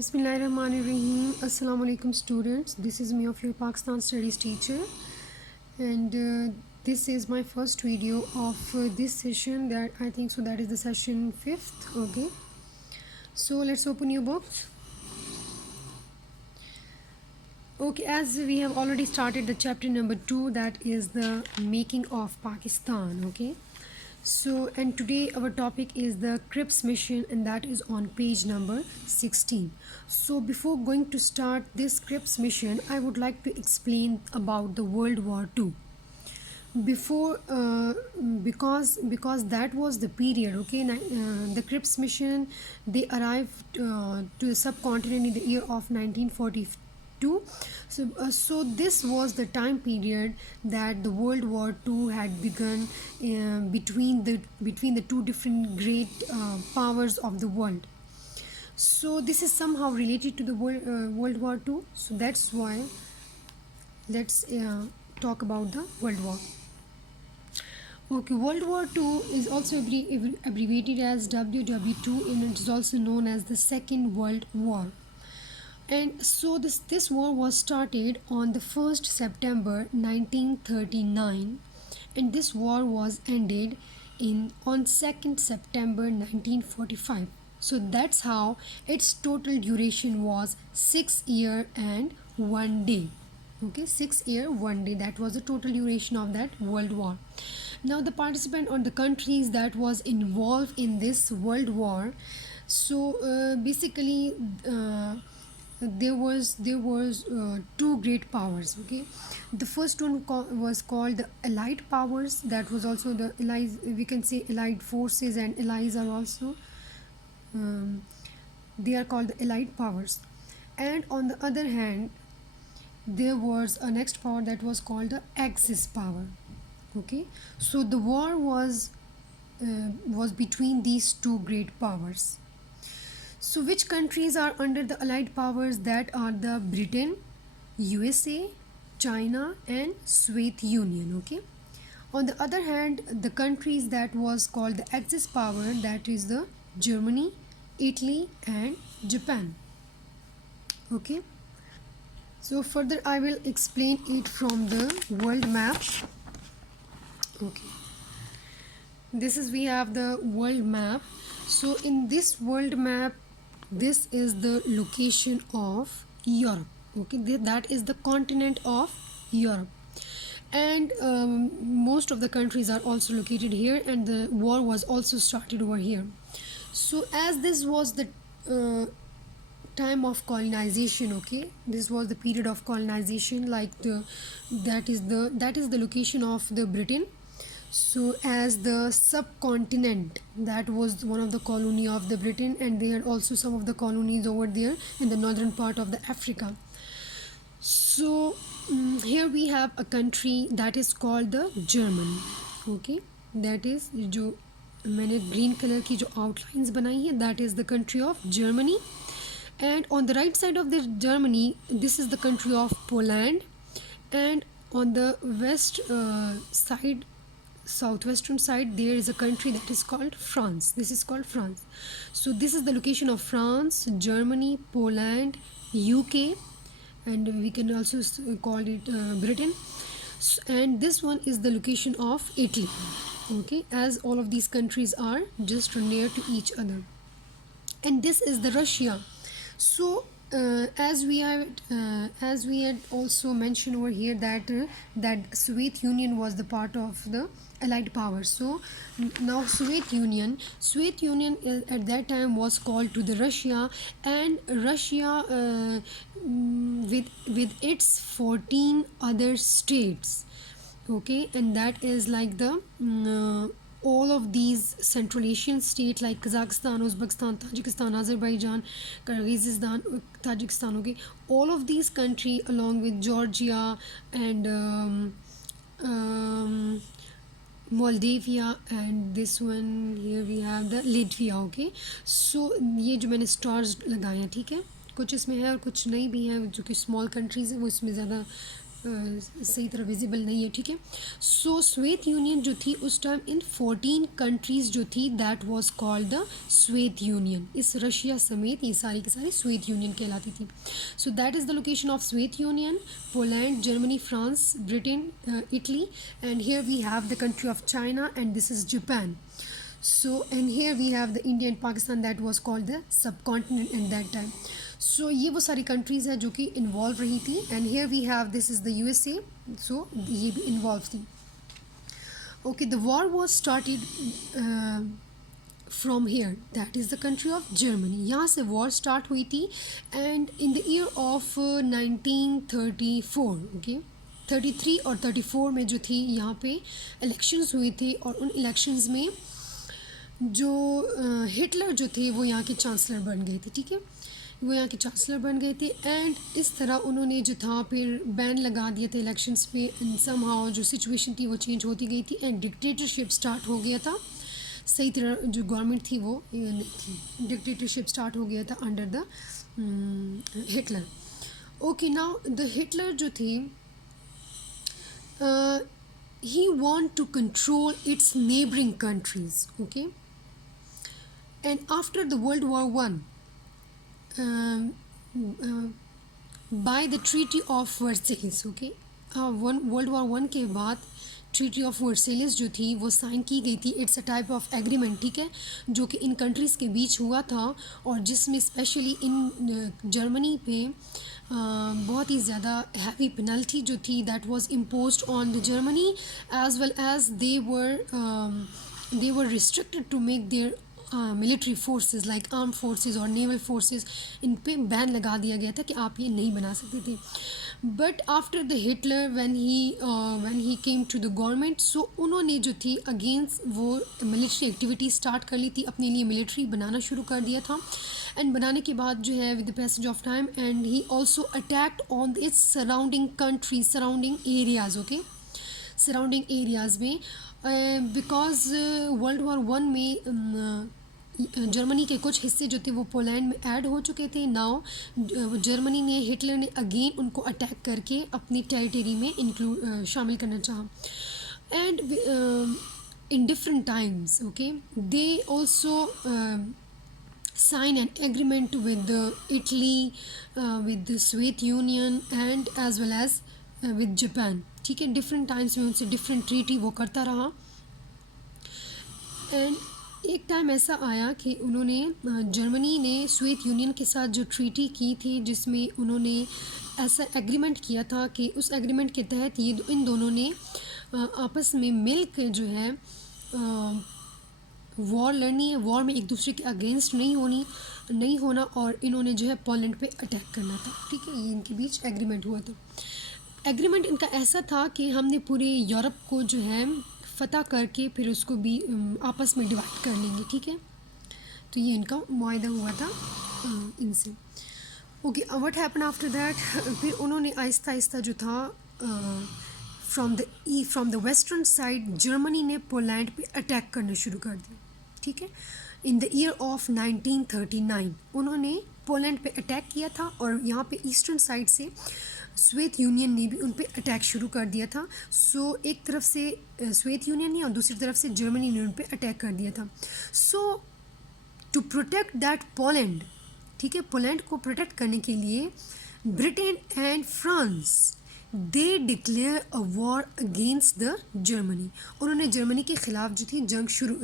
Bismillahirrahmanirrahim. Assalamu alaikum students. This is me of your Pakistan studies teacher, and this is my first video of this session. That I think so. That is the session 5th. Okay. So let's open your books. Okay, as we have already started the chapter number 2, that is the making of Pakistan. Okay. So, and today our topic is the Cripps mission, and that is on page number 16. So before going to start this Cripps mission, I would like to explain about the World War II. Before because that was the period, okay. The Cripps mission, they arrived to the subcontinent in the year of 1942. So this was the time period that the World War II had begun, between the two different great powers of the world. So this is somehow related to the World War II. So that's why let's talk about the World War. Okay, World War II is also abbreviated as WW2, and it is also known as the Second World War. And so this war was started on the 1st September 1939, and this war was ended on 2nd September 1945. So that's how its total duration was 6 years and 1 day. Okay, 6 years 1 day, that was the total duration of that World War. Now the participant or the countries that was involved in this World War, so basically there was two great powers. Okay, the first one was called the Allied powers. That was also the allies, we can say Allied forces, and allies are also they are called the Allied powers. And on the other hand, there was a next power that was called the Axis power. Okay, so the war was between these two great powers. So which countries are under the Allied powers? That are the Britain, USA, China, and Soviet Union. Okay, on the other hand, the countries that was called the Axis power, that is the Germany, Italy, and Japan. Okay, so further I will explain it from the world map. Okay, this is, we have the world map. So in this world map, this is the location of Europe. Okay, that is the continent of Europe, and most of the countries are also located here, and the war was also started over here. So as this was the time of colonization, okay, this was the period of colonization, like that is the location of the Britain. So as the subcontinent, that was one of the colony of the Britain, and they had also some of the colonies over there in the northern part of the Africa. So here we have a country that is called the Germany. Okay, that is जो मैंने green color की जो outlines बनाई है, that is the country of Germany. And on the right side of the Germany, this is the country of Poland, and on the west side, southwestern side, there is a country that is called France. This is called France. So this is the location of France, Germany, Poland, UK, and we can also call it Britain. And this one is the location of Italy. Okay, as all of these countries are just near to each other. And this is the Russia. So as we had also mentioned over here, that Soviet Union was the part of the Allied power. So now Soviet Union at that time was called to the Russia, and Russia with its 14 other states. Okay, and that is like the all of these Central Asian states like Kazakhstan, Uzbekistan, Tajikistan, Azerbaijan, Kyrgyzstan, Tajikistan. Okay, all of these countries along with Georgia and Moldavia, and this one here we have the Latvia. Okay, so ये जो मैंने stars लगाए हैं, ठीक है, कुछ इसमें है और कुछ नहीं भी है, जो कि small countries है वो इसमें ज़्यादा सही तरह विजिबल नहीं है, ठीक है। सो स्वेत यूनियन जो थी उस टाइम इन 14 कंट्रीज़ जो थी that was called the Soviet Union. इस रशिया समेत ये सारी की सारी स्वेत यूनियन कहलाती थी। So that is the location of Soviet Union, Poland, Germany, France, Britain, Italy, and here we have the country of China and this is Japan. So and here we have the India and Pakistan that was called the subcontinent in that time. So ये वो सारी countries है जो कि involve रही थी, and here we have this is the USA. So ये भी involved थी. Okay, the war was started from here, that is the country of Germany. यहाँ से war start हुई थी, and in the year of 1934, okay, 33 और 34 में जो थी यहाँ पे elections हुए थे, और उन elections में जो हिटलर जो थे वो यहाँ के चांसलर बन गए थे, ठीक है, वो यहाँ के चांसलर बन गए थे। एंड इस तरह उन्होंने जो था फिर बैन लगा दिए थे इलेक्शंस पे, एंड समहाउ जो सिचुएशन थी वो चेंज होती गई थी, एंड डिक्टेटरशिप स्टार्ट हो गया था। सही तरह जो गवर्नमेंट थी वो डिक्टेटरशिप स्टार्ट हो गया था under the Hitler. Okay, now the Hitler जो थे he want to control its neighboring countries, okay. And after the World War One, by the Treaty of Versailles, okay, World War One के बाद treaty of Versailles जो थी वो sign की गई थी। It's a type of agreement, ठीक है, जो कि इन कंट्रीज़ के बीच हुआ था, और जिसमें स्पेशली इन जर्मनी पे बहुत ही ज़्यादा हैवी पेनल्टी जो थी that was imposed on the Germany, as well as they were restricted to make their military forces like arm forces और नेवल फोर्सेस, इन पे बैन लगा दिया गया था कि आप ये नहीं बना सकते थे। But after the Hitler when he came to the government, so उन्होंने जो थी अगेंस्ट वो मिलिट्री एक्टिविटी स्टार्ट कर ली थी, अपने लिए मिलिट्री बनाना शुरू कर दिया था। एंड बनाने के बाद जो है with the passage of time, and he also attacked on its surrounding countries, surrounding areas, okay, surrounding areas में, बिकॉज वर्ल्ड वॉर वन में जर्मनी के कुछ हिस्से जो थे वो पोलैंड में ऐड हो चुके थे। नाउ जर्मनी ने, हिटलर ने अगेन उनको अटैक करके अपनी टेरिटरी में शामिल करना चाहा। And in different times, okay, they also sign an agreement with Italy, with the Soviet Union, and as well as with Japan, ठीक है, डिफरेंट टाइम्स में उनसे डिफरेंट ट्रीटी वो करता रहा। एंड एक टाइम ऐसा आया कि उन्होंने जर्मनी ने सोवियत यूनियन के साथ जो ट्रीटी की थी, जिसमें उन्होंने ऐसा एग्रीमेंट किया था कि उस एग्रीमेंट के तहत ये इन दोनों ने आपस में मिल के जो है वॉर लड़नी है, वॉर में एक दूसरे के अगेंस्ट नहीं होना, और इन्होंने जो है पोलैंड पे अटैक करना था, ठीक है, ये इनके बीच एग्रीमेंट हुआ था। एग्रीमेंट इनका ऐसा था कि हमने पूरे यूरोप को जो है फ़तह करके फिर उसको भी आपस में डिवाइड कर लेंगे, ठीक है, तो ये इनका मुआहदा हुआ था इनसे। Okay, what happen after that, फिर उन्होंने आहिस्ता आहिस्ता जो था from the western side Germany ने पोलैंड पे अटैक करना शुरू कर दिया, ठीक है। इन द ईयर ऑफ 1939 उन्होंने पोलैंड पे अटैक किया था, और यहाँ पे ईस्टर्न साइड से सोवियत यूनियन ने भी उन पे अटैक शुरू कर दिया था। सो एक तरफ से सोवियत यूनियन ने और दूसरी तरफ से जर्मनी ने उन पे अटैक कर दिया था। सो टू प्रोटेक्ट दैट पोलैंड, ठीक है, पोलैंड को प्रोटेक्ट करने के लिए Britain and France they declare a war against the Germany, उन्होंने जर्मनी के ख़िलाफ़ जो थी जंग शुरू